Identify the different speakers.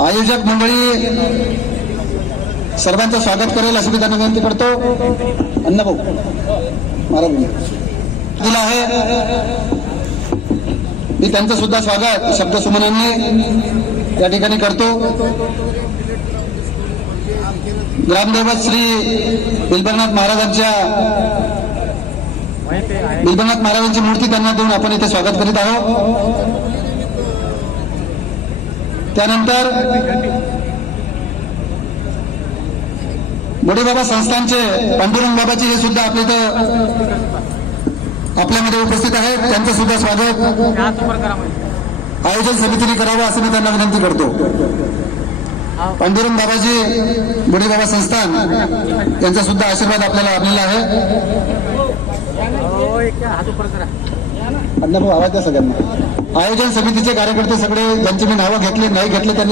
Speaker 1: आयोजक मंडळी सर्वांचं स्वागत करेल अशी मी त्यांना विनंती करतो. अण्णाभाऊ महाराज दिला आहे. मी त्यांचं सुद्धा स्वागत शब्दसुमनांनी या ठिकाणी करतो. ग्रामदैवत श्री बिलबरनाथ महाराजांच्या बिलबरनाथ महाराजांची मूर्ती त्यांना देऊन आपण इथे स्वागत करीत आहोत. त्यानंतर बाबा संस्थानचे पांडुरंग बाबाजी हे सुद्धा आपल्या इथं आपल्यामध्ये उपस्थित आहेत. त्यांचं सुद्धा स्वागत. आयोजन समितीने करावं असं मी त्यांना विनंती करतो. पांडुरंग बाबाजी बाबा संस्थान यांचा सुद्धा आशीर्वाद आपल्याला लाभलेला आहे. अण्णाभाऊ आवाज द्या सगळ्यांना. आयोजन समितीचे कार्यकर्ते सगळे ज्यांची मी नावं घेतली नाही घेतले त्यांनी